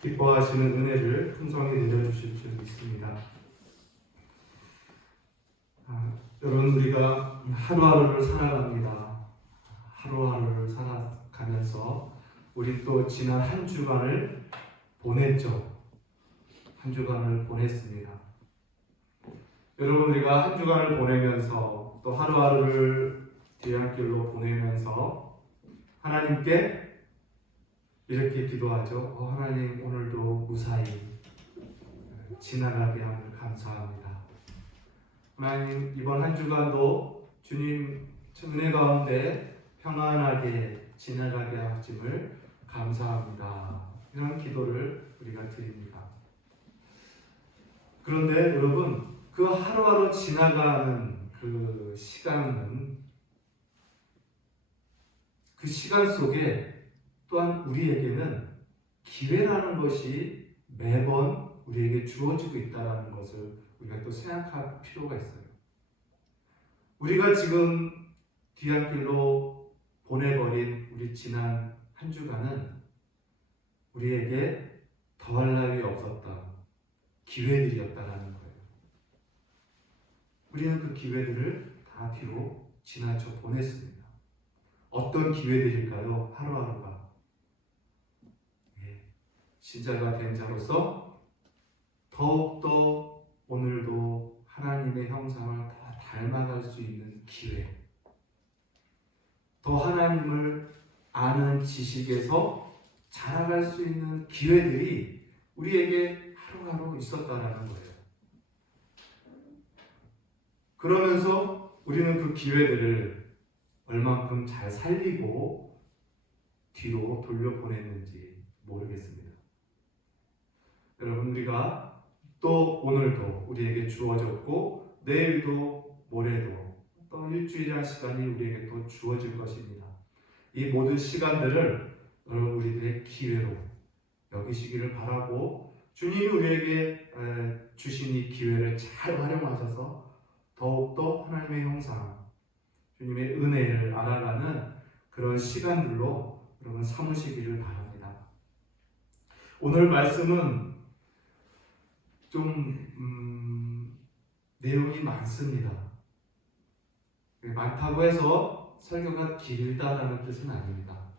기뻐하시는 은혜를 풍성히 내려주실 줄 믿습니다. 여러분, 우리가 하루하루를 살아갑니다. 하루하루를 살아가면서 우리 또 지난 한 주간을 보냈죠. 한 주간을 보냈습니다. 여러분, 우리가 한 주간을 보내면서 또 하루하루를 뒤안길로 보내면서 하나님께 이렇게 기도하죠. 하나님, 오늘도 무사히 지나가게 함을 감사합니다. 하나님, 이번 한 주간도 주님 은혜 가운데 평안하게 지나가게 하심을 감사합니다. 이런 기도를 우리가 드립니다. 그런데 여러분, 그 하루하루 지나가는 그 시간은, 그 시간 속에 또한 우리에게는 기회라는 것이 매번 우리에게 주어지고 있다는 것을 우리가 또 생각할 필요가 있어요. 우리가 지금 뒤안길로 보내버린 우리 지난 한 주간은 우리에게 더할 나위 없었다 기회들이었다라는 거예요. 우리는 그 기회들을 다 뒤로 지나쳐 보냈습니다. 어떤 기회들일까요? 하루하루가 신자가 된 자로서 더욱더 오늘도 하나님의 형상을 더 닮아갈 수 있는 기회, 더 하나님을 아는 지식에서 자라갈 수 있는 기회들이 우리에게 하루하루 있었다라는 거예요. 그러면서 우리는 그 기회들을 얼만큼 잘 살리고 뒤로 돌려보냈는지 모르겠습니다. 여러분, 우리가 또 오늘도 우리에게 주어졌고 내일도 모레도 또 일주일이라는 시간이 우리에게 또 주어질 것입니다. 이 모든 시간들을 여러분, 우리들의 기회로 여기시기를 바라고, 주님이 우리에게 주신 이 기회를 잘 활용하셔서 더욱더 하나님의 형상, 주님의 은혜를 알아가는 그런 시간들로 여러분 삼으시기를 바랍니다. 오늘 말씀은 좀 내용이 많습니다. 많다고 해서 설교가 길다라는 뜻은 아닙니다.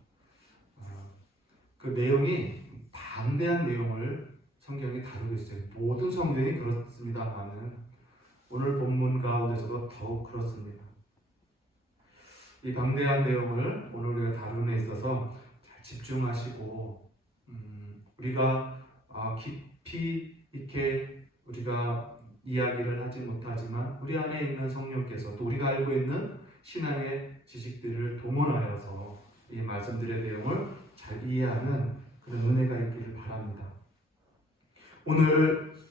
그 내용이 방대한 내용을 성경이 다루고 있어요. 모든 성경이 그렇습니다만은 오늘 본문 가운데서도 더욱 그렇습니다. 이 방대한 내용을 오늘 우리가 다루는 데 있어서 잘 집중하시고 우리가 깊이 이렇게 우리가 이야기를 하지 못하지만 우리 안에 있는 성령께서 또 우리가 알고 있는 신앙의 지식들을 동원하여서 이 말씀들의 내용을 잘 이해하는 그런 은혜가 있기를 바랍니다. 오늘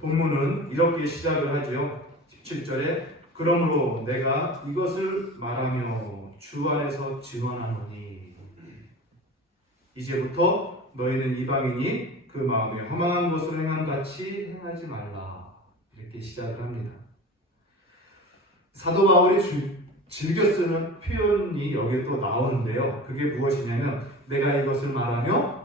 본문은 이렇게 시작을 하죠. 17절에 그러므로 내가 이것을 말하며 주 안에서 증언하노니 이제부터 너희는 이방인이 그 마음에 허망한 것을 행함같이 행하지 말라. 이렇게 시작을 합니다. 사도 바울이 즐겨 쓰는 표현이 여기에 또 나오는데요. 그게 무엇이냐면 내가 이것을 말하며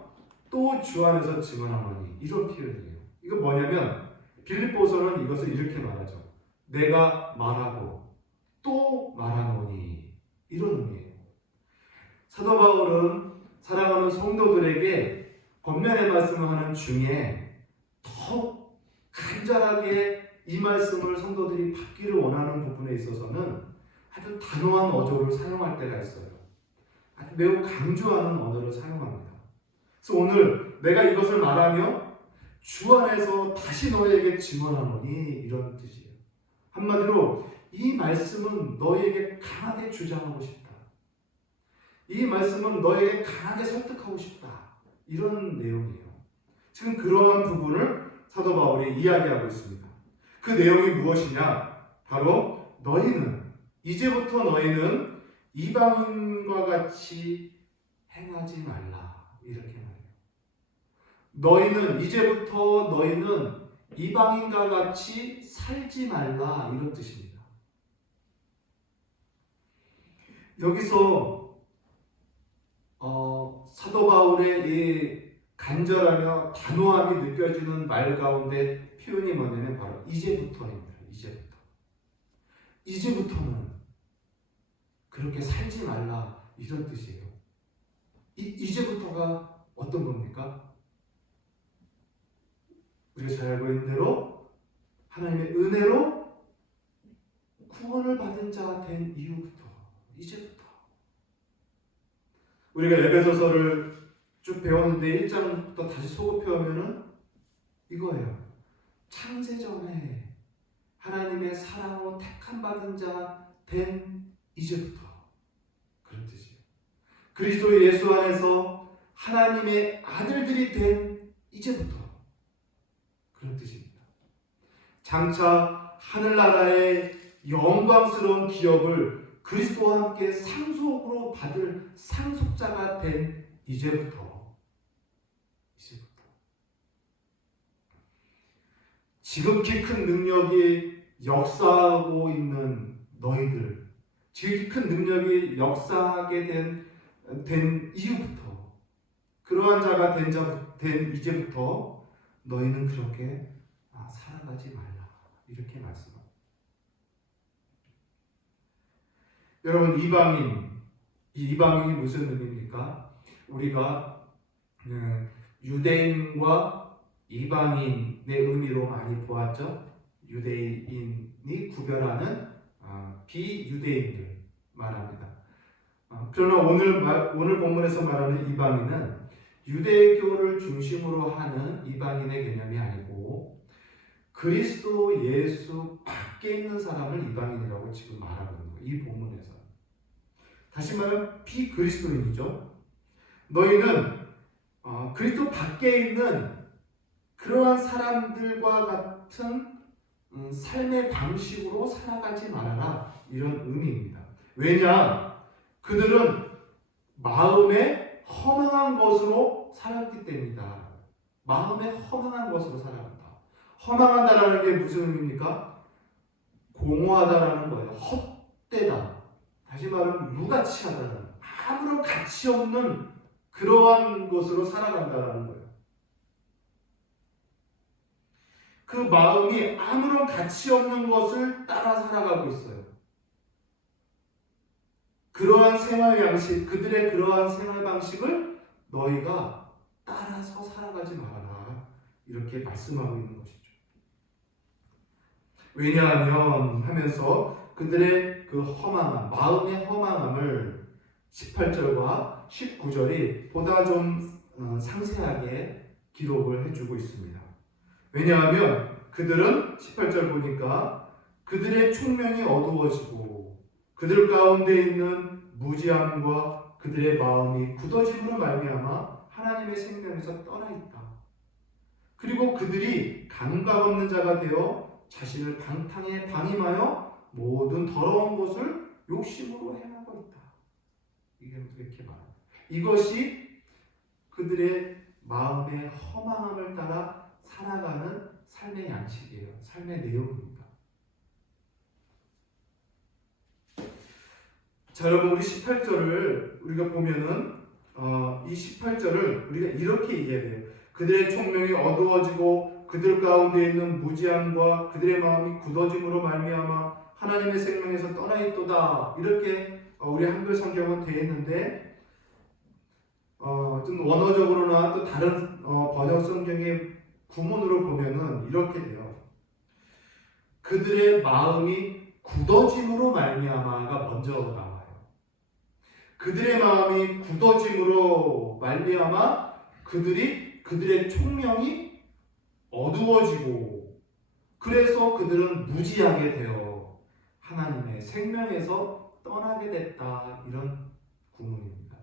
또 주 안에서 증언하노니, 이런 표현이에요. 이거 뭐냐면 빌립보서는 이것을 이렇게 말하죠. 내가 말하고 또 말하노니, 이런 의미예요. 사도 바울은 사랑하는 성도들에게 권면의 말씀을 하는 중에 더욱 간절하게 이 말씀을 성도들이 받기를 원하는 부분에 있어서는 아주 단호한 어조를 사용할 때가 있어요. 아주 매우 강조하는 언어를 사용합니다. 그래서 오늘 내가 이것을 말하며 주 안에서 다시 너에게 증언하노니, 이런 뜻이에요. 한마디로 이 말씀은 너에게 강하게 주장하고 싶다. 이 말씀은 너에게 강하게 설득하고 싶다. 이런 내용이에요. 지금 그러한 부분을 사도 바울이 이야기하고 있습니다. 그 내용이 무엇이냐? 바로 이제부터 너희는 이방인과 같이 행하지 말라. 이렇게 말해요. 이제부터 너희는 이방인과 같이 살지 말라. 이런 뜻입니다. 여기서 사도 바울의 이 간절하며 단호함이 느껴지는 말 가운데 표현이 뭐냐면 바로 이제부터입니다. 이제부터는 그렇게 살지 말라 이런 뜻이에요. 이제부터가 어떤 겁니까? 우리가 잘 알고 있는 대로 하나님의 은혜로 구원을 받은 자 된 이후부터, 이제부터. 우리가 에베소서를 쭉 배웠는데 1장부터 다시 소급해오면은 이거예요. 창세전에 하나님의 사랑으로 택함 받은 자 된 이제부터, 그런 뜻이에요. 그리스도 예수 안에서 하나님의 아들들이 된 이제부터, 그런 뜻입니다. 장차 하늘나라의 영광스러운 기업을 그리스도와 함께 상속으로 받을 상속자가 된 이제부터. 지극히 큰 능력이 역사하고 있는 너희들, 지극히 큰 능력이 역사하게 된 이후부터, 그러한 자가 된 이제부터 너희는 그렇게 살아가지 말라, 이렇게 말씀합니다. 여러분, 이방인이 무슨 의미입니까? 우리가 유대인과 이방인의 의미로 많이 보았죠. 유대인이 구별하는 비유대인들 말합니다. 그러나 오늘 본문에서 말하는 이방인은 유대교를 중심으로 하는 이방인의 개념이 아니고 그리스도 예수 밖에 있는 사람을 이방인이라고 지금 말하고 있는 거예요. 이 본문에서. 다시 말하면 비그리스도인이죠. 너희는 그리스도 밖에 있는 그러한 사람들과 같은 삶의 방식으로 살아가지 말아라, 이런 의미입니다. 왜냐? 그들은 마음에 허망한 것으로 살았기 때문이다. 마음에 허망한 것으로 살아간다. 허망한다라는 게 무슨 의미입니까? 공허하다라는 거예요. 헛되다. 다시 말하면 무가치하다는, 아무런 가치 없는 그러한 것으로 살아간다라는 거예요. 그 마음이 아무런 가치 없는 것을 따라 살아가고 있어요. 그러한 생활 양식, 그들의 그러한 생활 방식을 너희가 따라서 살아가지 말아라, 이렇게 말씀하고 있는 것이죠. 왜냐하면 하면서 그들의 그 허망함, 마음의 허망함을 18절과 19절이 보다 좀 상세하게 기록을 해주고 있습니다. 왜냐하면 그들은 18절 보니까 그들의 총명이 어두워지고 그들 가운데 있는 무지함과 그들의 마음이 굳어짐으로 말미암아 하나님의 생명에서 떠나 있다. 그리고 그들이 감각 없는 자가 되어 자신을 방탕에 방임하여 모든 더러운 것을 욕심으로 행하고 있다. 이렇게 말합니다. 이것이 그들의 마음의 허망함을 따라 살아가는 삶의 양식이에요. 삶의 내용입니다. 자, 여러분, 우리 18절을 우리가 보면은 이 18절을 우리가 이렇게 이해해요. 그들의 총명이 어두워지고 그들 가운데 있는 무지함과 그들의 마음이 굳어짐으로 말미암아 하나님의 생명에서 떠나 있도다. 이렇게 우리 한글 성경은 되어 있는데 좀 원어적으로나 또 다른 번역 성경의 구문으로 보면은 이렇게 돼요. 그들의 마음이 굳어짐으로 말미암아가 먼저 나와요. 그들의 마음이 굳어짐으로 말미암아 그들의 총명이 어두워지고 그래서 그들은 무지하게 되어 하나님의 생명에서 떠나게 됐다. 이런 구문입니다.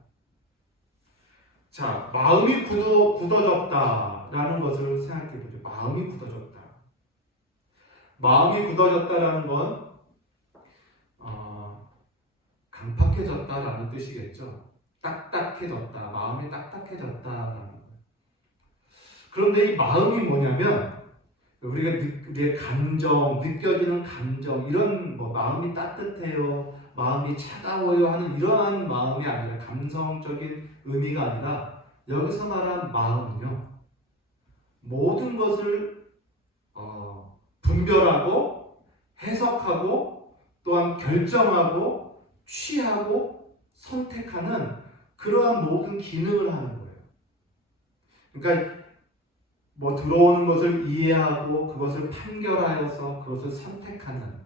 자, 마음이 굳어졌다라는 것을 생각해 보죠. 마음이 굳어졌다. 마음이 굳어졌다라는 건 강팍해졌다라는 뜻이겠죠. 딱딱해졌다. 마음이 딱딱해졌다라는 거예요. 그런데 이 마음이 뭐냐면 우리가 느껴지는 감정, 이런 마음이 따뜻해요, 마음이 차가워요 하는 이러한 마음이 아니라 감성적인 의미가 아니라 여기서 말한 마음은요, 모든 것을 분별하고 해석하고 또한 결정하고 취하고 선택하는 그러한 모든 기능을 하는 거예요. 그러니까 뭐 들어오는 것을 이해하고 그것을 판결하여서 그것을 선택하는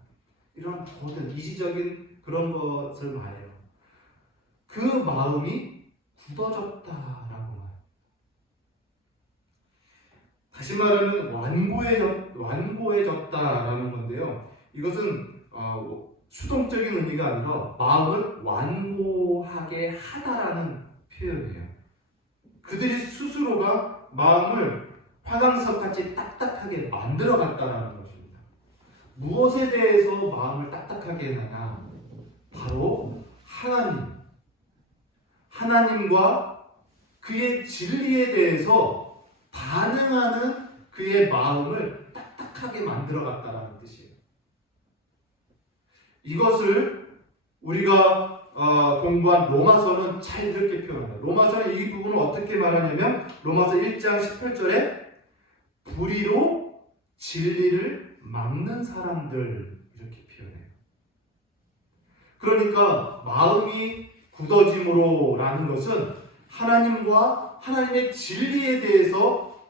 이런 모든 이지적인 그런 것을 말해요. 그 마음이 굳어졌다라고 말해요. 다시 말하면 완고해졌다라는 건데요. 이것은 수동적인 의미가 아니라 마음을 완고하게 하다라는 표현이에요. 그들이 스스로가 마음을 화강석같이 딱딱하게 만들어갔다라는 것입니다. 무엇에 대해서 마음을 딱딱하게 해나냐? 바로 하나님과 그의 진리에 대해서 반응하는 그의 마음을 딱딱하게 만들어갔다라는 뜻이에요. 이것을 우리가 공부한 로마서는 잘 이렇게 표현합니다. 로마서는 이 부분을 어떻게 말하냐면 로마서 1장 18절에 불의로 진리를 막는 사람들 이렇게 표현해요. 그러니까 마음이 굳어짐으로라는 것은 하나님과 하나님의 진리에 대해서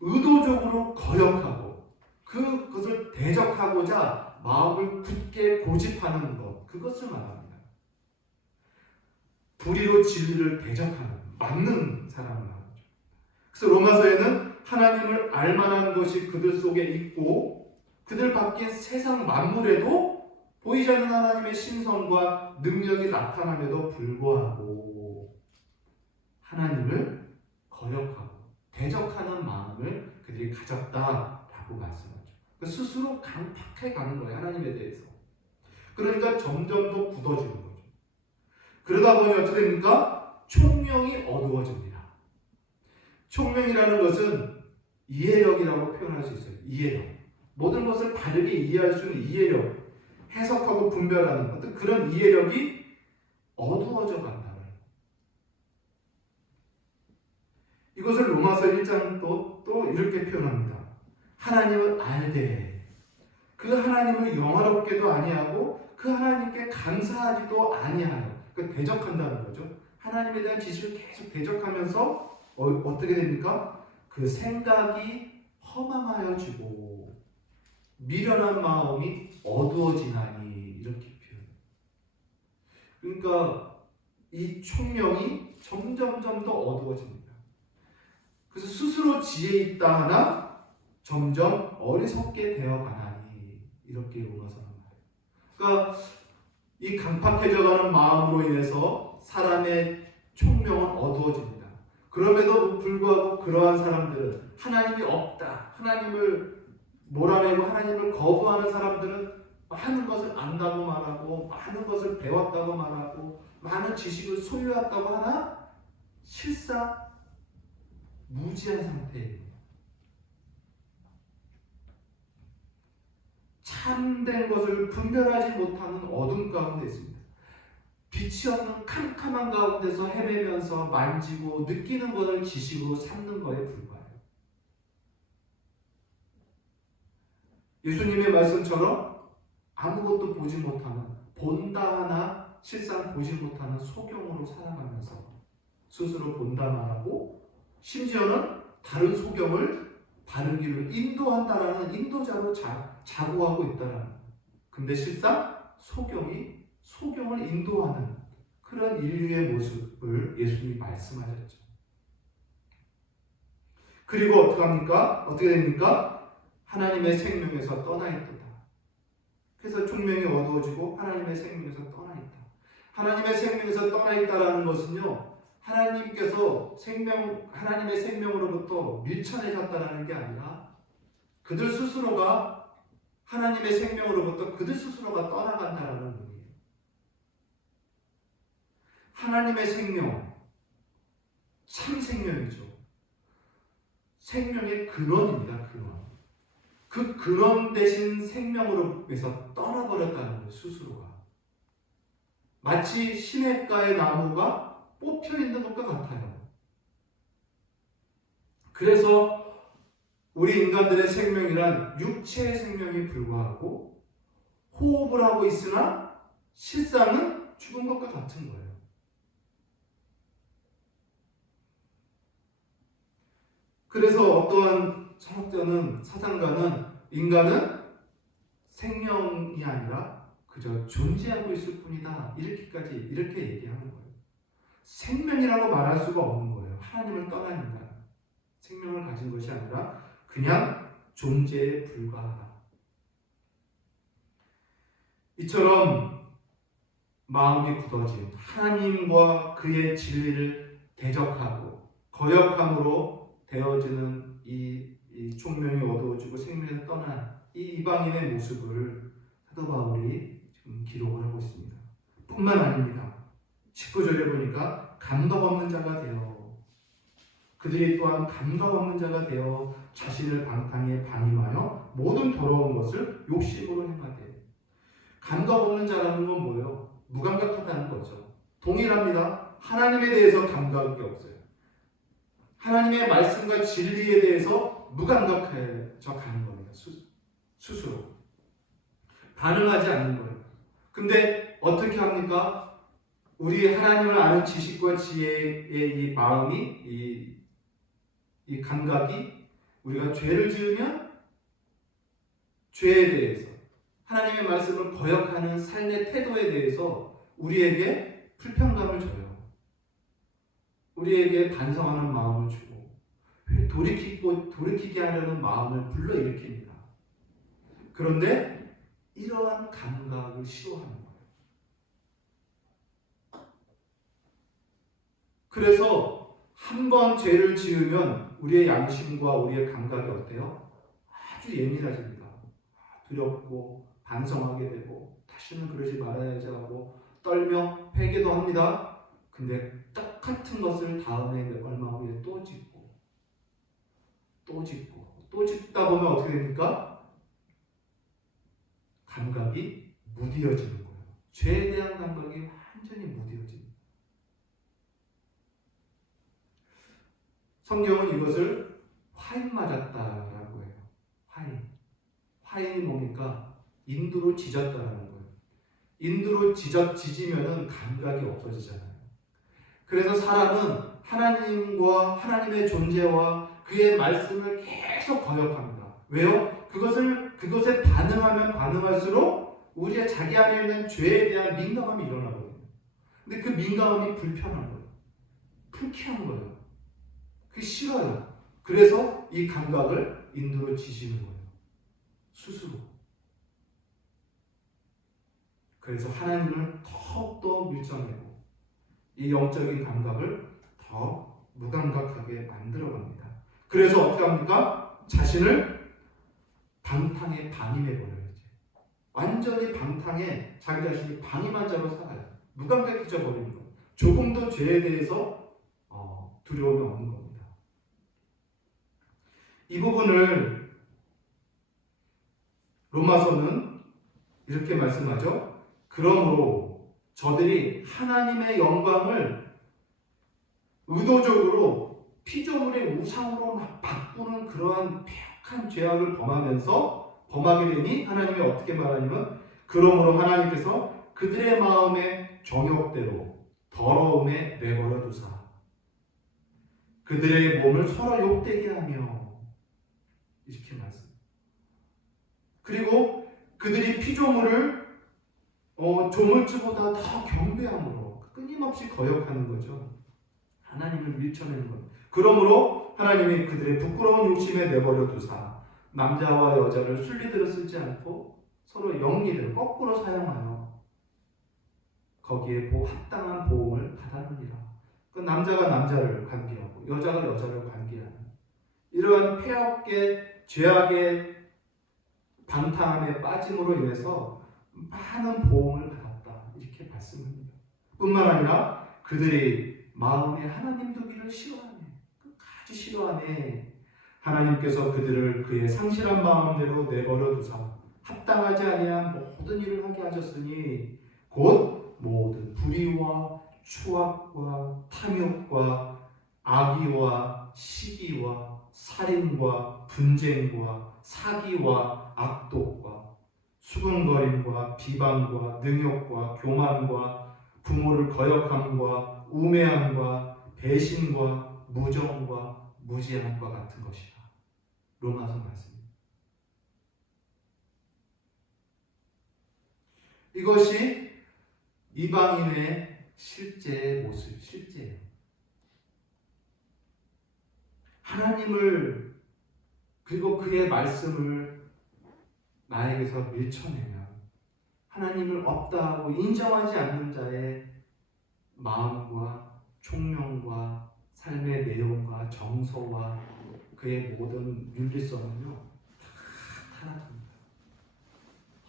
의도적으로 거역하고 그것을 대적하고자 마음을 굳게 고집하는 것, 그것을 말합니다. 불의로 진리를 대적하는, 막는 사람을 말하죠. 그래서 로마서에는 하나님을 알만한 것이 그들 속에 있고 그들 밖인 세상 만물에도 보이지 않는 하나님의 신성과 능력이 나타남에도 불구하고 하나님을 거역하고 대적하는 마음을 그들이 가졌다라고 말씀하죠. 스스로 강팍해 가는 거예요, 하나님에 대해서. 그러니까 점점 더 굳어지는 거죠. 그러다 보니 어떻게 됩니까? 총명이 어두워집니다. 총명이라는 것은 이해력이라고 표현할 수 있어요. 이해력. 모든 것을 바르게 이해할 수 있는 이해력, 해석하고 분별하는 어떤 그런 이해력이 어두워져 간다는 거예요. 이것을 로마서 1장 또 이렇게 표현합니다. 하나님을 알되 그 하나님을 영화롭게도 아니하고 그 하나님께 감사하지도 아니하여, 그러니까 대적한다는 거죠. 하나님에 대한 지식을 계속 대적하면서 어떻게 됩니까? 그 생각이 허망하여지고 미련한 마음이 어두워지나니 이렇게 표현해요. 그러니까 이 총명이 점점 더 어두워집니다. 그래서 스스로 지혜 있다 하나 점점 어리석게 되어가나니 이렇게 로마서는 말해요. 그러니까 이 강팍해져가는 마음으로 인해서 사람의 총명은 어두워집니다. 그럼에도 불구하고 그러한 사람들은 하나님이 없다, 하나님을 몰아내고 하나님을 거부하는 사람들은 많은 것을 안다고 말하고 많은 것을 배웠다고 말하고 많은 지식을 소유했다고 하나 실상 무지한 상태예요. 참된 것을 분별하지 못하는 어둠 가운데 있습니다. 빛이 없는 캄캄한 가운데서 헤매면서 만지고 느끼는 것을 지식으로 삼는 것에 불과해요. 예수님의 말씀처럼 아무것도 보지 못하는, 본다 하나 실상 보지 못하는 소경으로 살아가면서 스스로 본다 말하고 심지어는 다른 소경을 바른 길로 인도한다라는 인도자로 자부하고 있다라는 거예요. 근데 실상 소경을 인도하는 그런 인류의 모습을 예수님이 말씀하셨죠. 그리고 어떻게 됩니까? 하나님의 생명에서 떠나 있도다. 그래서 총명이 어두워지고 하나님의 생명에서 떠나 있다. 하나님의 생명에서 떠나 있다라는 것은요, 하나님께서 하나님의 생명으로부터 밀쳐내셨다라는 게 아니라 그들 스스로가 하나님의 생명으로부터 그들 스스로가 떠나간다라는 의미예요. 하나님의 생명, 참 생명이죠. 생명의 근원입니다. 근원. 그 근원 대신 생명으로에서 떠나버렸다는 거예요. 스스로가. 마치 시냇가의 나무가 뽑혀 있는 것과 같아요. 그래서 우리 인간들의 생명이란 육체의 생명이 불과하고 호흡을 하고 있으나 실상은 죽은 것과 같은 거예요. 그래서 어떠한 철학자는, 사상가는 인간은 생명이 아니라 그저 존재하고 있을 뿐이다. 이렇게 얘기하는 거예요. 생명이라고 말할 수가 없는 거예요. 하나님을 떠난 인간. 생명을 가진 것이 아니라 그냥 존재에 불과하다. 이처럼 마음이 굳어진 하나님과 그의 진리를 대적하고 거역함으로 되어지는 이 총명이 어두워지고 생명을 떠난 이 이방인의 모습을 사도 바울이 지금 기록을 하고 있습니다. 뿐만 아닙니다. 19절에 보니까 감각 없는 자가 되어 그들이 또한 감각 없는 자가 되어 자신을 방탕에 방임하여 모든 더러운 것을 욕심으로 행하되. 감각 없는 자라는 건 뭐예요? 무감각하다는 거죠. 동일합니다. 하나님에 대해서 감각이 없어요. 하나님의 말씀과 진리에 대해서 무감각해져 가는 겁니다. 스스로. 반응하지 않는 거예요. 근데 어떻게 합니까? 우리 하나님을 아는 지식과 지혜의 이 마음이, 이 감각이 우리가 죄를 지으면 죄에 대해서 하나님의 말씀을 거역하는 삶의 태도에 대해서 우리에게 불편감을 줘요. 우리에게 반성하는 마음을 주고 돌이키게 하려는 마음을 불러일으킵니다. 그런데 이러한 감각을 싫어하는 거예요. 그래서 한 번 죄를 지으면 우리의 양심과 우리의 감각이 어때요? 아주 예민해집니다. 두렵고 반성하게 되고 다시는 그러지 말아야지 하고 떨며 회개도 합니다. 근데 똑같은 것을 다음에 얼마 후에 또 짓고 또 짓다 보면 어떻게 됩니까? 감각이 무뎌지는 거예요. 죄에 대한 감각이 완전히 무뎌집니다. 성경은 이것을 화인 맞았다라고 해요. 화인이 뭡니까? 인두로 지졌다라는 거예요. 인두로 지지면은 감각이 없어지잖아요. 그래서 사람은 하나님과 하나님의 존재와 그의 말씀을 계속 거역합니다. 왜요? 그것에 반응하면 반응할수록 우리의 자기 안에 있는 죄에 대한 민감함이 일어나거든요. 근데 그 민감함이 불편한 거예요. 불쾌한 거예요. 그게 싫어요. 그래서 이 감각을 인두로 지시는 거예요. 스스로. 그래서 하나님을 더욱더 밀정내고 이 영적인 감각을 더 무감각하게 만들어갑니다. 그래서 어떻게 합니까? 자신을 방탕에 방임해버려요. 완전히 방탕에 자기 자신이 방임한 자로 살아요. 무감각해져 버리는 거예요. 조금도 죄에 대해서 두려움이 없는 겁니다. 이 부분을 로마서는 이렇게 말씀하죠. 그러므로 저들이 하나님의 영광을 의도적으로 피조물의 우상으로 막 바꾸는 그러한 폐역한 죄악을 범하게 되니 하나님이 어떻게 말하냐면 그러므로 하나님께서 그들의 마음의 정욕대로 더러움에 내버려 두사 그들의 몸을 서로 욕되게 하며 이렇게 말씀. 그리고 그들이 피조물을 조물주보다 더 경배함으로 끊임없이 거역하는 거죠. 하나님을 밀쳐내는 것. 그러므로 하나님이 그들의 부끄러운 욕심에 내버려 두사 남자와 여자를 순리대로 쓰지 않고 서로 영리를 거꾸로 사용하여 거기에 합당한 보응을 받아느니라. 그 남자가 남자를 관계하고 여자가 여자를 관계하는 이러한 폐역의 죄악의 방탕함에 빠짐으로 인해서 많은 보응을 받았다. 이렇게 말씀합니다. 뿐만 아니라 그들이 마음에 하나님 두기를 싫어하네. 끝까지 싫어하네. 하나님께서 그들을 그의 상실한 마음대로 내버려 두사 합당하지 아니한 모든 일을 하게 하셨으니 곧 모든 불의와 추악과 탐욕과 악의와 시기와 살인과 분쟁과 사기와 악독과 수군거림과 비방과 능욕과 교만과 부모를 거역함과 우매함과 배신과 무정과 무지함과 같은 것이다. 로마서 말씀. 이것이 이방인의 실제 모습, 실제예요. 하나님을 그리고 그의 말씀을 나에게서 밀쳐내면 하나님을 없다고 인정하지 않는 자의 마음과 총명과 삶의 내용과 정서와 그의 모든 윤리성은요 다 타락합니다.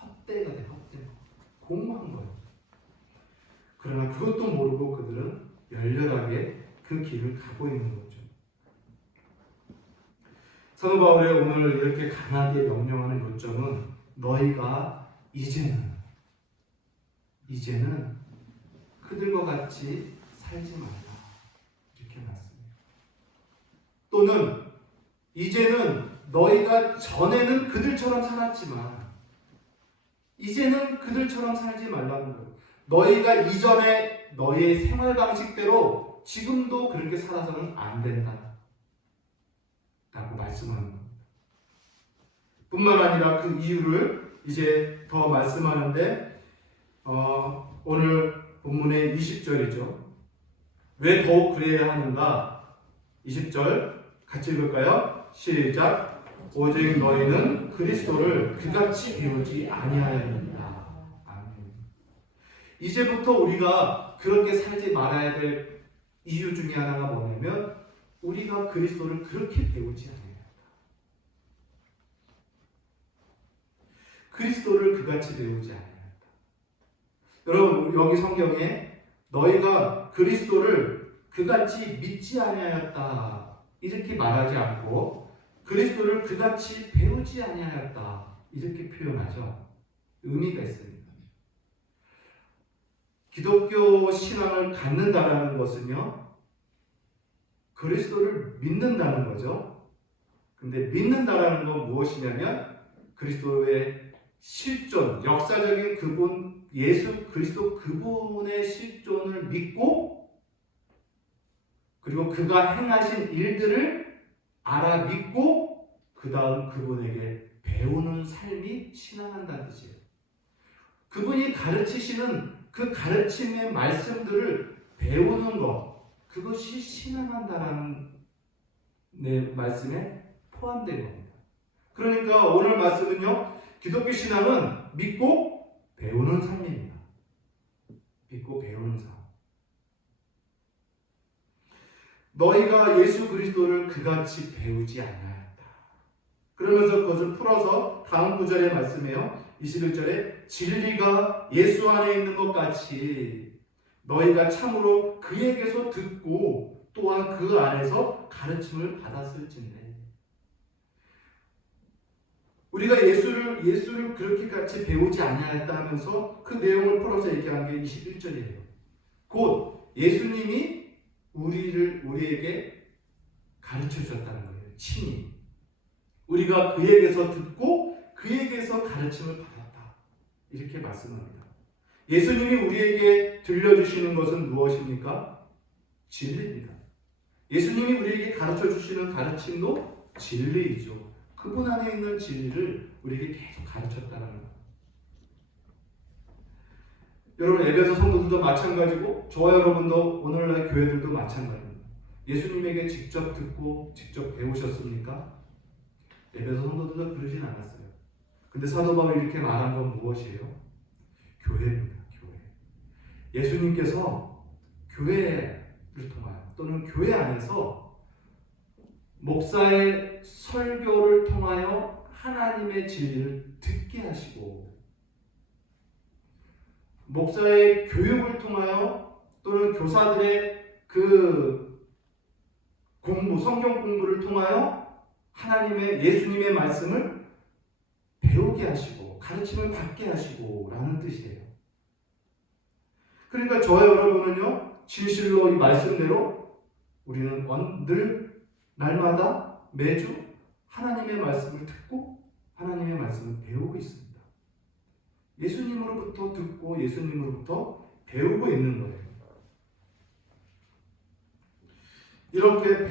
헛되가 돼, 헛되. 공허한 거예요. 그러나 그것도 모르고 그들은 열렬하게 그 길을 가고 있는 거죠. 사도 바울이 오늘 이렇게 강하게 명령하는 요점은 너희가 이제는 그들과 같이 살지 말라 이렇게 말씀해요. 또는 이제는 너희가 전에는 그들처럼 살았지만 이제는 그들처럼 살지 말라는 거예요. 너희가 이전에 너희의 생활 방식대로 지금도 그렇게 살아서는 안 된다 라고 말씀하는 겁니다. 뿐만 아니라 그 이유를 이제 더 말씀하는데 오늘 본문의 20절이죠. 왜 더욱 그래야 하는가? 20절 같이 읽을까요? 시작. 오직 너희는 그리스도를 그같이 배우지 아니하였느니라. 아멘. 이제부터 우리가 그렇게 살지 말아야 될 이유 중에 하나가 뭐냐면 우리가 그리스도를 그렇게 배우지 않아야 한다. 그리스도를 그같이 배우지 않아야 한다. 여러분 여기 성경에 너희가 그리스도를 그같이 믿지 아니하였다 이렇게 말하지 않고 그리스도를 그같이 배우지 아니하였다 이렇게 표현하죠. 의미가 있습니다. 기독교 신앙을 갖는다라는 것은요 그리스도를 믿는다는 거죠. 근데 믿는다라는 건 무엇이냐면 그리스도의 실존, 역사적인 그분 예수 그리스도 그분의 실존을 믿고 그리고 그가 행하신 일들을 알아 믿고 그 다음 그분에게 배우는 삶이 신앙한다는 뜻이에요. 그분이 가르치시는 그 가르침의 말씀들을 배우는 것 그것이 신앙한다라는 말씀에 포함된 겁니다. 그러니까 오늘 말씀은요 기독교 신앙은 믿고 배우는 삶입니다. 믿고 배우는 삶. 너희가 예수 그리스도를 그같이 배우지 않았다. 그러면서 그것을 풀어서 다음 구절의 말씀이에요. 21절에 진리가 예수 안에 있는 것 같이 너희가 참으로 그에게서 듣고 또한 그 안에서 가르침을 받았을진데 우리가 예수를 그렇게 같이 배우지 아니하였다 하면서 그 내용을 풀어서 얘기한 게 21절이에요. 곧 예수님이 우리에게 가르쳐 주셨다는 거예요. 친히. 우리가 그에게서 듣고 그에게서 가르침을 받았다. 이렇게 말씀합니다. 예수님이 우리에게 들려주시는 것은 무엇입니까? 진리입니다. 예수님이 우리에게 가르쳐 주시는 가르침도 진리이죠. 그분 안에 있는 진리를 우리에게 계속 가르쳤다는 것. 여러분 에베소 성도들도 마찬가지고 저와 여러분도 오늘날 교회들도 마찬가지입니다. 예수님에게 직접 듣고 직접 배우셨습니까? 에베소 성도들도 그러진 않았어요. 근데 사도 바울이 이렇게 말한 건 무엇이에요? 교회입니다. 교회. 예수님께서 교회를 통하여 또는 교회 안에서 목사의 설교를 통하여 하나님의 진리를 듣게 하시고 목사의 교육을 통하여 또는 교사들의 그 공부, 성경 공부를 통하여 하나님의 예수님의 말씀을 배우게 하시고 가르침을 받게 하시고 라는 뜻이에요. 그러니까 저와 여러분은요 진실로 이 말씀대로 우리는 늘 날마다 매주 하나님의 말씀을 듣고 하나님의 말씀을 배우고 있습니다. 예수님으로부터 듣고 예수님으로부터 배우고 있는 거예요. 이렇게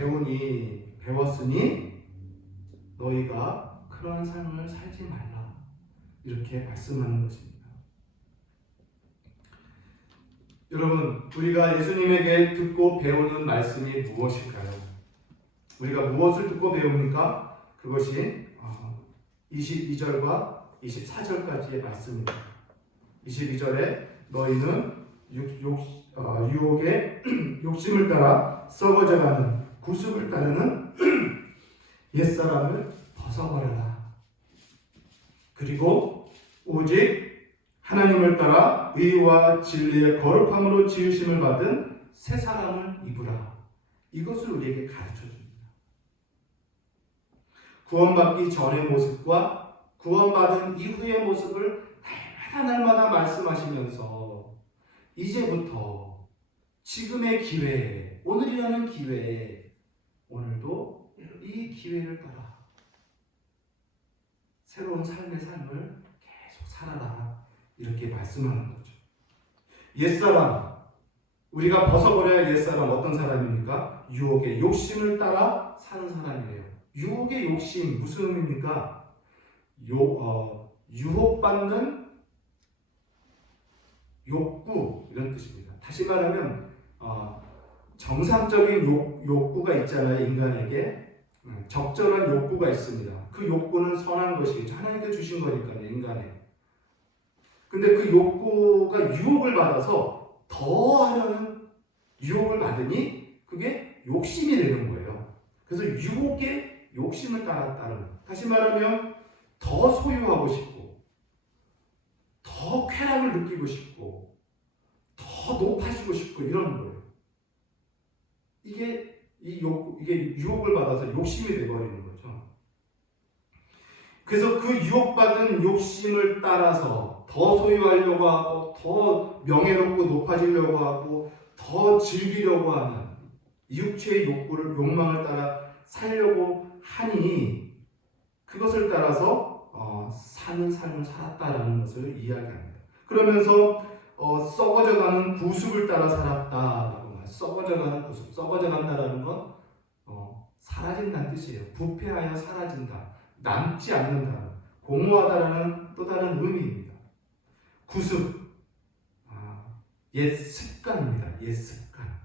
배웠으니 너희가 그러한 삶을 살지 말라. 이렇게 말씀하는 것입니다. 여러분, 우리가 예수님에게 듣고 배우는 말씀이 무엇일까요? 우리가 무엇을 듣고 배웁니까? 그것이 22절과 24절까지의 말씀입니다. 22절에 너희는 유혹의 욕심을 따라 썩어져가는 구습을 따르는 옛사람을 벗어버려라. 그리고 오직 하나님을 따라 의와 진리의 거룩함으로 지으심을 받은 새 사람을 입으라. 이것을 우리에게 가르쳐 줍니다. 구원받기 전의 모습과 구원받은 이후의 모습을 날마다 말씀하시면서 이제부터 지금의 기회에, 오늘이라는 기회에 오늘도 이 기회를 따라 새로운 삶을 계속 살아라. 이렇게 말씀하는 거죠. 옛사람, 우리가 벗어버려야 옛사람 어떤 사람입니까? 유혹의 욕심을 따라 사는 사람이에요. 유혹의 욕심 무슨 의미입니까? 유혹받는 욕구 이런 뜻입니다. 다시 말하면 정상적인 욕구가 있잖아요. 인간에게 적절한 욕구가 있습니다. 그 욕구는 선한 것이겠죠. 하나님께 주신 거니까요. 인간에. 근데 그 욕구가 유혹을 받아서 더 하려는 유혹을 받으니 그게 욕심이 되는 거예요. 그래서 유혹의 욕심을 따랐다는, 다시 말하면 더 소유하고 싶고 더 쾌락을 느끼고 싶고 더 높아지고 싶고 이런 거예요. 이게 유혹을 받아서 욕심이 되어버리는 거죠. 그래서 그 유혹받은 욕심을 따라서 더 소유하려고 하고 더 명예롭고 높아지려고 하고 더 즐기려고 하는 육체의 욕망을 따라 살려고 하니 그것을 따라서 사는 삶을 살았다라는 것을 이야기합니다. 그러면서 썩어져가는 구습을 따라 살았다라고 말해요. 썩어져가는 구습, 썩어져간다라는 건 사라진다는 뜻이에요. 부패하여 사라진다, 남지 않는다, 공허하다라는 또 다른 의미입니다. 구습, 옛 습관입니다. 옛 습관,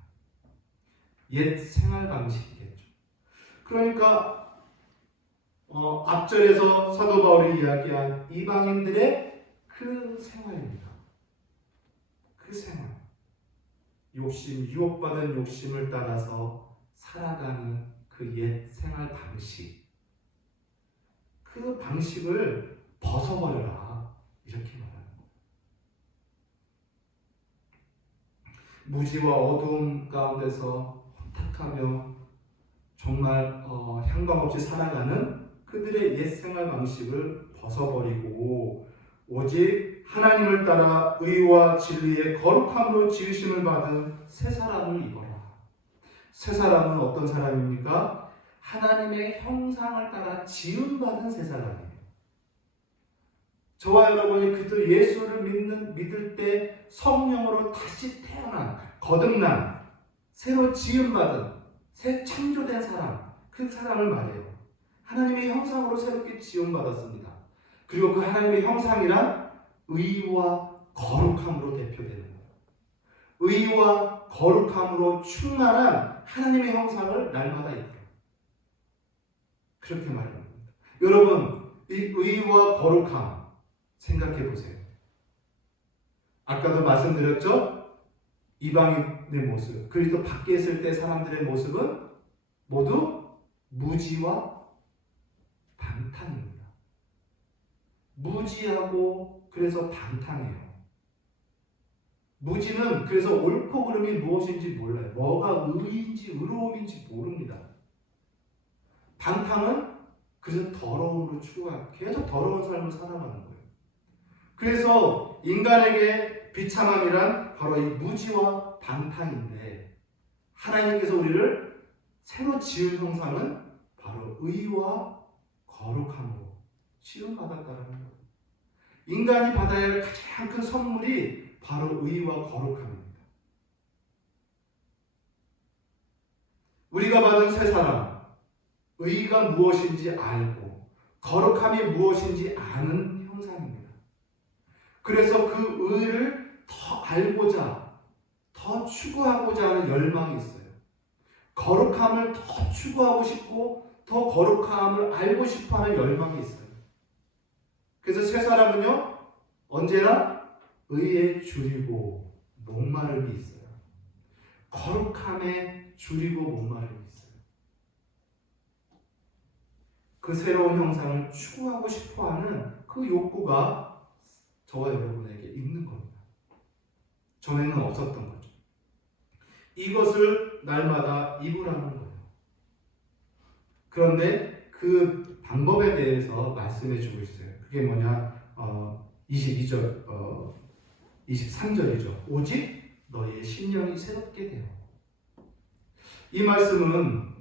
옛 생활 방식이겠죠. 그러니까 앞절에서 사도 바울이 이야기한 이방인들의 그 생활입니다. 그 생활, 유혹받은 욕심을 따라서 살아가는 그 옛 생활 방식, 그 방식을 벗어버려라. 이렇게 말하는 거예요. 무지와 어두움 가운데서 혼탁하며 정말 향방 없이 살아가는 그들의 옛 생활 방식을 벗어버리고 오직 하나님을 따라 의와 진리의 거룩함으로 지으심을 받은 새 사람을 입어라. 새 사람은 어떤 사람입니까? 하나님의 형상을 따라 지음받은 새 사람이에요. 저와 여러분이 그들 예수를 믿을 때 성령으로 다시 태어난, 거듭난, 새로 지음받은, 새 창조된 사람, 그 사람을 말해요. 하나님의 형상으로 새롭게 지음받았습니다. 그리고 그 하나님의 형상이란 의와 거룩함으로 대표되는 거예요. 의와 거룩함으로 충만한 하나님의 형상을 날마다 입어요. 그렇게 말하는 겁니다. 여러분, 이 의와 거룩함 생각해 보세요. 아까도 말씀드렸죠? 이방인의 모습, 그리스도 밖에 있을 때 사람들의 모습은 모두 무지와 방탕입니다. 무지하고 그래서 방탕해요. 무지는 그래서 옳고 그름이 무엇인지 몰라요. 뭐가 의인지 의로움인지 모릅니다. 방탕은 그래서 더러움으로 추구하고 계속 더러운 삶을 살아가는 거예요. 그래서 인간에게 비참함이란 바로 이 무지와 방탕인데 하나님께서 우리를 새로 지은 형상은 바로 의와 거룩함으로 지음받았다는 거예요. 인간이 받아야 할 가장 큰 선물이 바로 의와 거룩함입니다. 우리가 받은 새 사람, 의가 무엇인지 알고 거룩함이 무엇인지 아는 형상입니다. 그래서 그 의를 더 알고자, 더 추구하고자 하는 열망이 있어요. 거룩함을 더 추구하고 싶고 더 거룩함을 알고 싶어하는 열망이 있어요. 그래서 새 사람은요 언제나 의에 줄이고 목마름이 있어요. 거룩함에 줄이고 목마름이 있어요. 그 새로운 형상을 추구하고 싶어하는 그 욕구가 저와 여러분에게 있는 겁니다. 전에는 없었던 거죠. 이것을 날마다 입으라는 거예요. 그런데 그 방법에 대해서 말씀해 주고 있어요. 그게 뭐냐? 22절, 23절이죠. 오직 너희의 심령이 새롭게 되어. 이 말씀은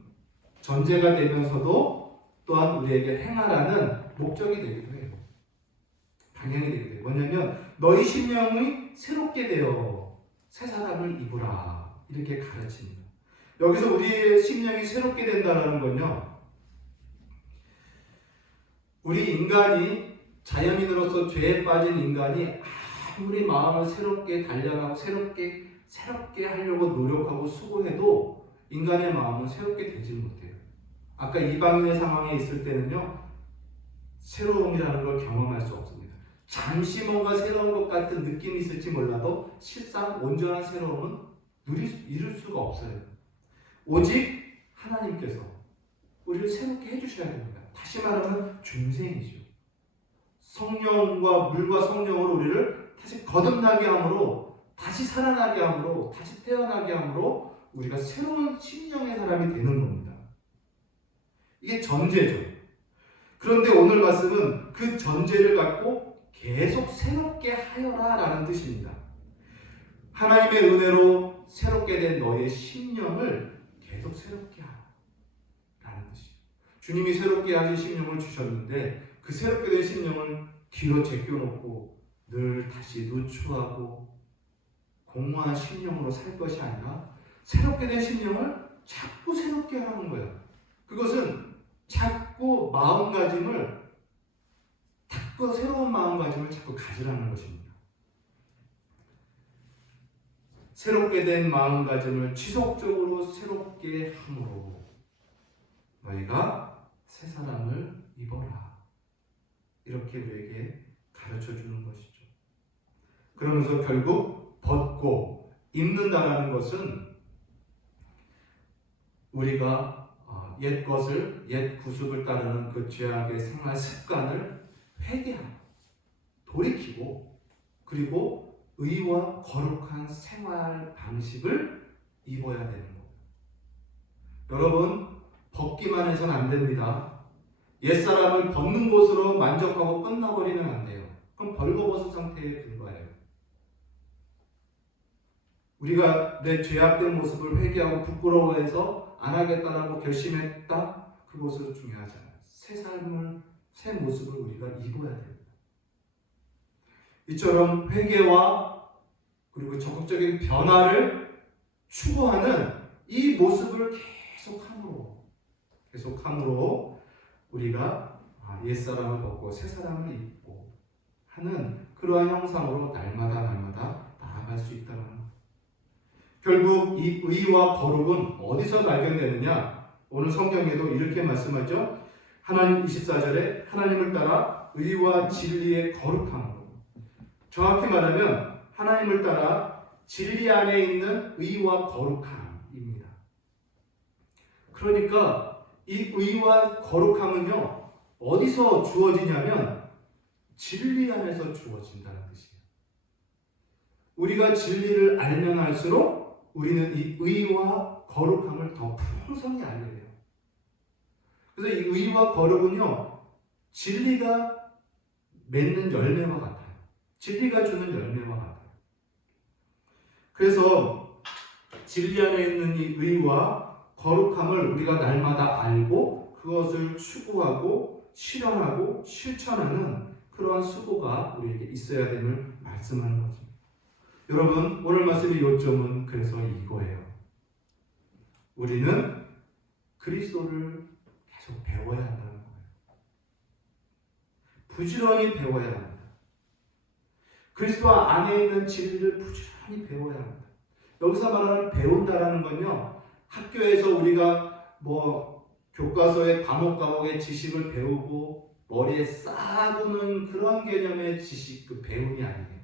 전제가 되면서도 또한 우리에게 행하라는 목적이 되기도 해요. 방향이 되기도 해요. 뭐냐면 너희 심령이 새롭게 되어 새 사람을 입으라. 이렇게 가르칩니다. 여기서 우리의 심령이 새롭게 된다는 건요. 우리 인간이 자연인으로서 죄에 빠진 인간이 아무리 마음을 새롭게 단련하고 새롭게 하려고 노력하고 수고해도 인간의 마음은 새롭게 되지 못해요. 아까 이방인의 상황에 있을 때는요. 새로움이라는 걸 경험할 수 없습니다. 잠시 뭔가 새로운 것 같은 느낌이 있을지 몰라도 실상 온전한 새로움은 이룰 수가 없어요. 오직 하나님께서 우리를 새롭게 해주셔야 됩니다. 다시 말하면 중생이죠. 성령과 물과 성령으로 우리를 다시 거듭나게 함으로, 다시 살아나게 함으로, 다시 태어나게 함으로 우리가 새로운 심령의 사람이 되는 겁니다. 이게 전제죠. 그런데 오늘 말씀은 그 전제를 갖고 계속 새롭게 하여라 라는 뜻입니다. 하나님의 은혜로 새롭게 된 너의 심령을 계속 새롭게 하라 라는 뜻이에요. 주님이 새롭게 하신 심령을 주셨는데 그 새롭게 된 심령을 뒤로 제껴놓고 늘 다시 누추하고 공허한 심령으로 살 것이 아니라 새롭게 된 심령을 자꾸 새롭게 하는 거예요. 그것은 자꾸 새로운 마음가짐을 자꾸 가지라는 것입니다. 새롭게 된 마음가짐을 지속적으로 새롭게 함으로 너희가 새 사람을 입어라. 이렇게 우리에게 가르쳐 주는 것이죠. 그러면서 결국 벗고 입는다라는 것은 우리가 옛 구습을 따르는 그 죄악의 생활 습관을 회개하고 돌이키고 그리고 의와 거룩한 생활 방식을 입어야 되는 겁니다. 여러분, 벗기만 해서는 안 됩니다. 옛사람을 벗는 것으로 만족하고 끝나버리면 안 돼요. 그럼 벌거벗은 상태에 불과해요. 우리가 내 죄악된 모습을 회개하고 부끄러워해서 안 하겠다라고 결심했다? 그것은 중요하지 않아요. 새 모습을 우리가 입어야 됩니다. 이처럼 회개와 그리고 적극적인 변화를 추구하는 이 모습을 계속함으로 우리가 옛사람을 벗고 새사람을 입고 하는 그러한 형상으로 날마다 나아갈 수 있다는 것. 결국 이 의와 거룩은 어디서 발견되느냐? 오늘 성경에도 이렇게 말씀하죠. 하나님 24절에 하나님을 따라 의와 진리의 거룩함으로, 정확히 말하면 하나님을 따라 진리 안에 있는 의와 거룩함입니다. 그러니까 이 의와 거룩함은요 어디서 주어지냐면 진리 안에서 주어진다는 뜻이에요. 우리가 진리를 알면 알수록 우리는 이 의와 거룩함을 더 풍성히 알게 돼요. 그래서 이 의와 거룩은요 진리가 맺는 열매와 같아요. 진리가 주는 열매와 같아요. 그래서 진리 안에 있는 이 의와 거룩함을 우리가 날마다 알고 그것을 추구하고 실현하고 실천하는 그러한 수고가 우리에게 있어야 됨을 말씀하는 거죠. 여러분, 오늘 말씀의 요점은 그래서 이거예요. 우리는 그리스도를 계속 배워야 한다는 거예요. 부지런히 배워야 합니다. 그리스도 안에 있는 진리를 부지런히 배워야 합니다. 여기서 말하는 배운다라는 건요, 학교에서 우리가 교과서의 과목의 지식을 배우고 머리에 쌓아두는 그런 개념의 지식, 그 배움이 아니에요.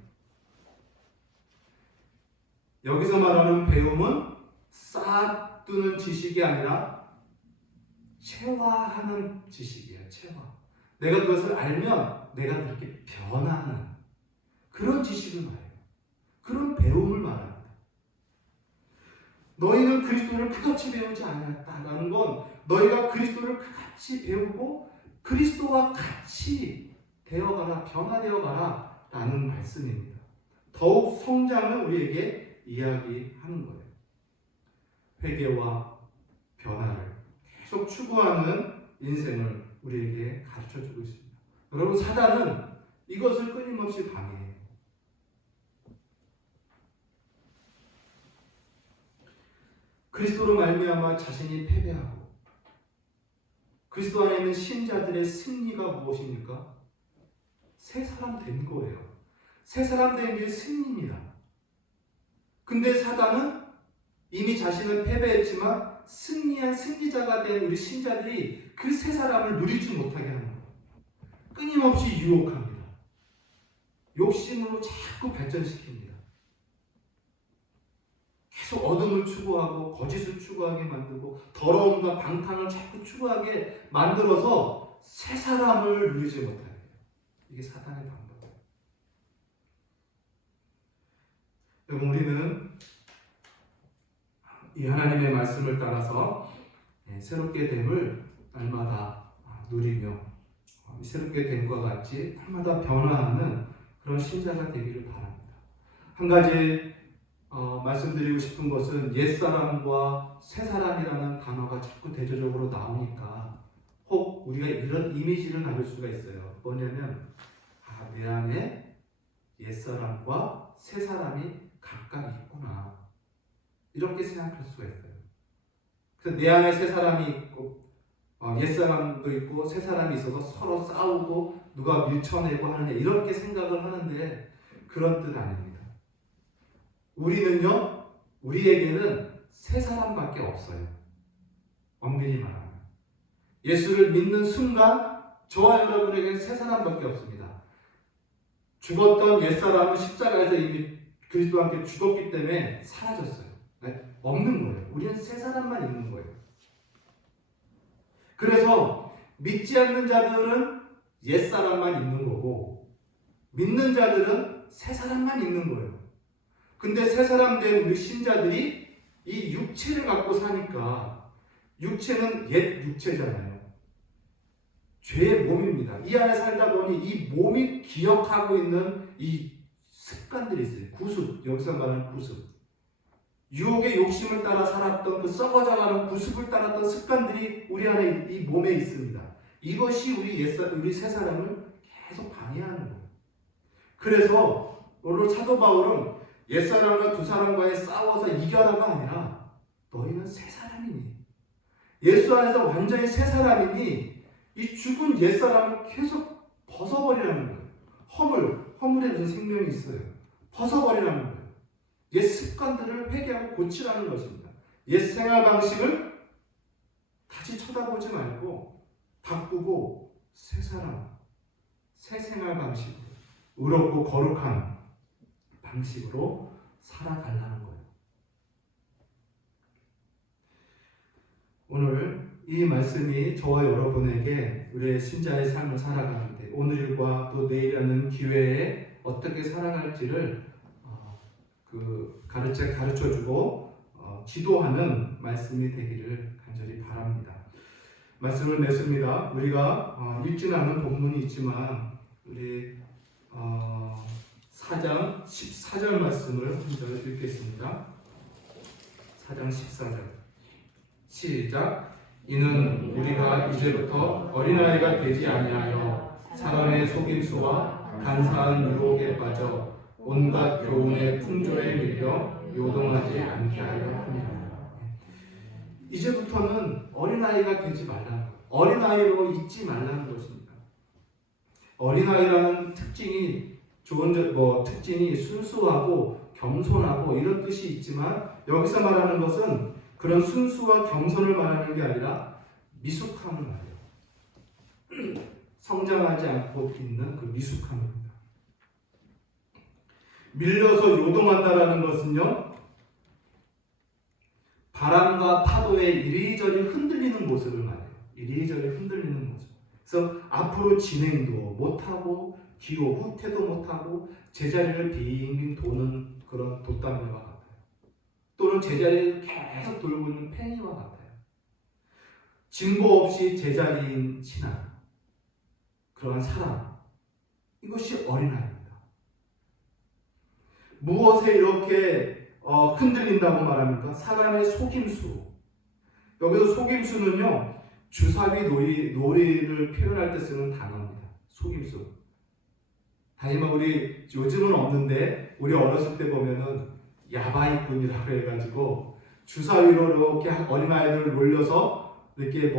여기서 말하는 배움은 쌓아두는 지식이 아니라 체화하는 지식이에요. 체화. 내가 그것을 알면 내가 그렇게 변화하는 그런 지식을 말해요. 그런 배움을 말합니다. 너희는 그리스도를 그같이 배우지 않았다라는 건 너희가 그리스도를 그같이 배우고 그리스도와 같이 되어가라, 변화되어가라 라는 말씀입니다. 더욱 성장을 우리에게 이야기하는 거예요. 회개와 변화를 계속 추구하는 인생을 우리에게 가르쳐주고 있습니다. 여러분, 사단은 이것을 끊임없이 방해해요. 그리스도로 말미암아 자신이 패배하고 그리스도 안에 있는 신자들의 승리가 무엇입니까? 새 사람 된 거예요. 새 사람 된 게 승리입니다. 근데 사단은 이미 자신은 패배했지만 승리한 승리자가 된 우리 신자들이 그 새 사람을 누리지 못하게 하는 거예요. 끊임없이 유혹합니다. 욕심으로 자꾸 발전시킵니다. 계속 어둠을 추구하고 거짓을 추구하게 만들고 더러움과 방탕을 자꾸 추구하게 만들어서 새 사람을 누리지 못하게 해요. 이게 사단의 방법이에요. 여러분, 우리는 이 하나님의 말씀을 따라서 새롭게 됨을 날마다 누리며 새롭게 됨과 같이 날마다 변화하는 그런 신자가 되기를 바랍니다. 한 가지 말씀드리고 싶은 것은 옛사람과 새사람이라는 단어가 자꾸 대조적으로 나오니까 혹 우리가 이런 이미지를 나눌 수가 있어요. 뭐냐면 내 안에 옛사람과 새사람이 각각 있구나, 이렇게 생각할 수가 있어요. 그래서 내 안에 새사람이 있고 옛사람도 있고 새사람이 있어서 서로 싸우고 누가 밀쳐내고 하느냐, 이렇게 생각을 하는데 그런 뜻 아닙니다. 우리는요, 우리에게는 새 사람밖에 없어요. 엄밀히 말하면 예수를 믿는 순간 저와 여러분에게는 새 사람밖에 없습니다. 죽었던 옛사람은 십자가에서 이미 그리스도와 함께 죽었기 때문에 사라졌어요. 없는 거예요. 우리는 새 사람만 있는 거예요. 그래서 믿지 않는 자들은 옛사람만 있는 거고 믿는 자들은 새 사람만 있는 거예요. 근데 새 사람 된 우리 신자들이 이 육체를 갖고 사니까, 육체는 옛 육체잖아요. 죄의 몸입니다. 이 안에 살다 보니 이 몸이 기억하고 있는 이 습관들이 있어요. 구습, 여기서 말하는 구습. 유혹의 욕심을 따라 살았던 그 썩어져가는 구습을 따랐던 습관들이 우리 안에 이 몸에 있습니다. 이것이 우리 새 사람을 계속 방해하는 거예요. 그래서 오늘 사도 바울은 옛사람과 두 사람과의 싸워서 이겨라가 아니라 너희는 새 사람이니, 예수 안에서 완전히 새 사람이니 이 죽은 옛사람을 계속 벗어버리라는 거예요. 허물에 무슨 생명이 있어요. 벗어버리라는 거예요. 옛 습관들을 회개하고 고치라는 것입니다. 옛 생활 방식을 다시 쳐다보지 말고 바꾸고 새 사람, 새 생활 방식으로, 의롭고 거룩한 방식으로 살아가려는 거예요. 오늘 이 말씀이 저와 여러분에게 우리의 신자의 삶을 살아가는데 오늘과 또 내일이라는 기회에 어떻게 살아갈지를 가르쳐주고 지도하는 말씀이 되기를 간절히 바랍니다. 말씀을 맺습니다. 우리가 읽지는 않은 본문이 있지만 우리 4장 14절 말씀을 한 절 읽겠습니다. 4장 14절. 시작. 이는 우리가 이제부터 어린아이가 되지 아니하여 사람의 속임수와 간사한 유혹에 빠져 온갖 교훈의 풍조에 밀려 요동하지 않게 하려 함이라. 이제부터는 어린아이가 되지 말라. 어린아이로 있지 말라는 것입니다. 어린아이라는 특징이 특징이 순수하고 겸손하고 이런 뜻이 있지만 여기서 말하는 것은 그런 순수와 겸손을 말하는 게 아니라 미숙함을 말해요. 성장하지 않고 있는 그 미숙함입니다. 밀려서 요동한다라는 것은요, 바람과 파도에 이리저리 흔들리는 모습을 말해요. 이리저리 흔들리는 모습. 그래서 앞으로 진행도 못하고 뒤로 후퇴도 못하고 제자리를 빙빙 도는 그런 돛담배와 같아요. 또는 제자리를 계속 돌고 있는 팽이와 같아요. 진보 없이 제자리인 신앙, 그러한 사람, 이것이 어린아이입니다. 무엇에 이렇게 흔들린다고 말합니까? 사람의 속임수. 여기서 속임수는요, 주사위 놀이를 표현할 때 쓰는 단어입니다. 속임수. 하지만 우리 요즘은 없는데 우리 어렸을 때 보면은 야바이꾼이라고 해가지고 주사위로 이렇게 어린아이들을 놀려서 이렇게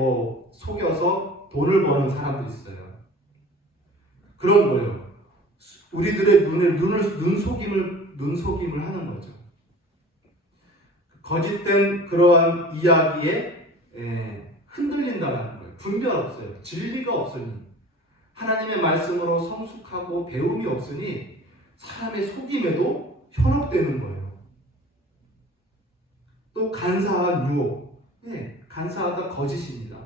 속여서 돈을 버는 사람도 있어요. 그런 거예요. 우리들의 눈속임을 하는 거죠. 거짓된 그러한 이야기에 흔들린다는 거예요. 분별 없어요. 진리가 없으니. 하나님의 말씀으로 성숙하고 배움이 없으니 사람의 속임에도 현혹되는 거예요. 또 간사한 유혹. 간사하다 거짓입니다.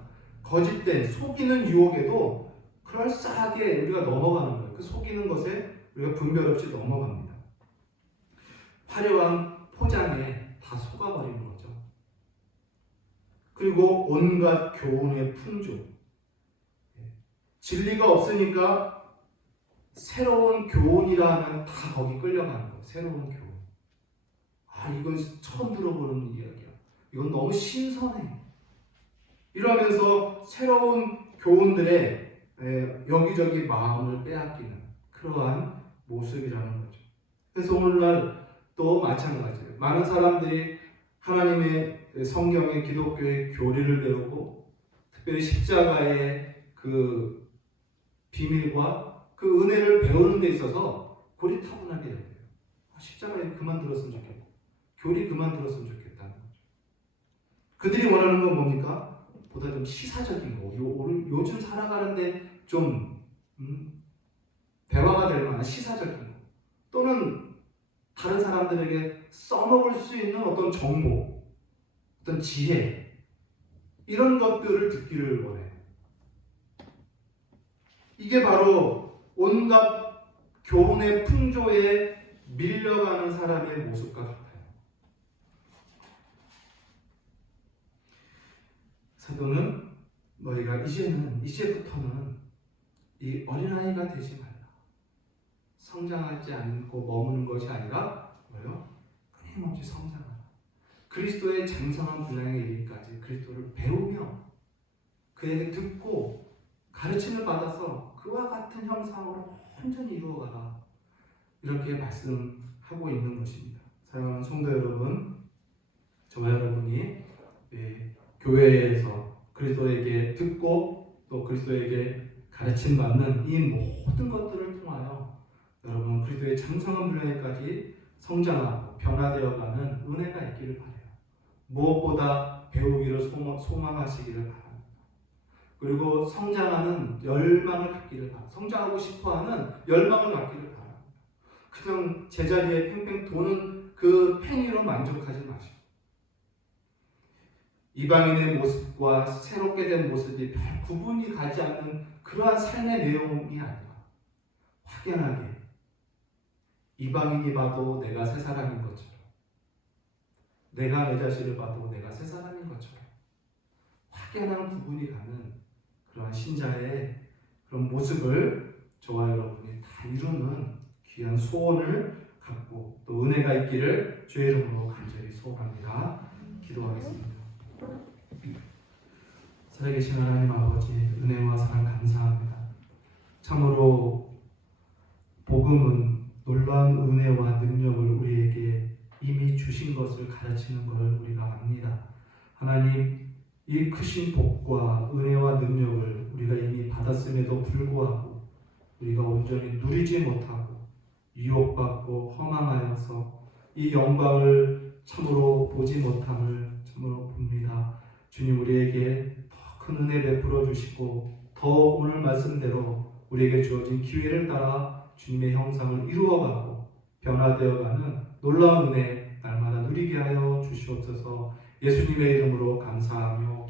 거짓된 속이는 유혹에도 그럴싸하게 우리가 넘어가는 거예요. 그 속이는 것에 우리가 분별 없이 넘어갑니다. 화려한 포장에 다 속아버리는 거죠. 그리고 온갖 교훈의 풍조. 진리가 없으니까 새로운 교훈이라 하면 다 거기 끌려가는 거예요. 새로운 교훈. 이건 처음 들어보는 이야기야. 이건 너무 신선해. 이러면서 새로운 교훈들에 여기저기 마음을 빼앗기는 그러한 모습이라는 거죠. 그래서 오늘날 또 마찬가지예요. 많은 사람들이 하나님의 성경의 기독교의 교리를 배우고 특별히 십자가의 그 비밀과 그 은혜를 배우는 데 있어서 고리타분하게 돼요. 십자가에 그만 들었으면 좋겠고 교리 그만 들었으면 좋겠다는 거죠. 그들이 원하는 건 뭡니까? 보다 좀 시사적인 거, 요즘 살아가는데 좀 대화가 될 만한 시사적인 거, 또는 다른 사람들에게 써먹을 수 있는 어떤 정보, 어떤 지혜, 이런 것들을 듣기를 원해요. 이게 바로 온갖 교훈의 풍조에 밀려가는 사람의 모습과 같아요. 사도는 너희가 이제부터는 이 어린아이가 되지 말라. 성장하지 않고 머무는 것이 아니라 뭐예요? 끊임없이 성장하라. 그리스도의 장성한 분량에 이르기까지 그리스도를 배우며 그에게 듣고 가르침을 받아서 그와 같은 형상으로 온전히 이루어가라. 이렇게 말씀하고 있는 것입니다. 사랑하는 성도 여러분, 저와 여러분이 교회에서 그리스도에게 듣고 또 그리스도에게 가르침 받는 이 모든 것들을 통하여 여러분 그리스도의 장성한 분량에까지 성장하고 변화되어가는 은혜가 있기를 바라요. 무엇보다 배우기를 소망하시기를 바랍니다. 그리고 성장하는 열망을 갖기를 바랍니다. 성장하고 싶어하는 열망을 갖기를 바랍니다. 그냥 제자리에 팽팽 도는 그 팽이로 만족하지 마시고 이방인의 모습과 새롭게 된 모습이 별 구분이 가지 않는 그러한 삶의 내용이 아니라 확연하게 이방인이 봐도 내가 새 사람인 것처럼, 내가 내 자신을 봐도 내가 새 사람인 것처럼 확연한 구분이 가는 그러한 신자의 그런 모습을 저와 여러분이 다 이루는 귀한 소원을 갖고 또 은혜가 있기를 주의 이름으로 간절히 소원합니다. 기도하겠습니다. 살아계신 하나님 아버지, 은혜와 사랑 감사합니다. 참으로 복음은 놀라운 은혜와 능력을 우리에게 이미 주신 것을 가르치는 걸 우리가 압니다. 하나님, 이 크신 복과 은혜와 능력을 우리가 이미 받았음에도 불구하고 우리가 온전히 누리지 못하고 유혹받고 허망하여서 이 영광을 참으로 보지 못함을 참으로 봅니다. 주님, 우리에게 더 큰 은혜 베풀어 주시고 더 오늘 말씀대로 우리에게 주어진 기회를 따라 주님의 형상을 이루어가고 변화되어가는 놀라운 은혜 날마다 누리게 하여 주시옵소서. 예수님의 이름으로 감사하며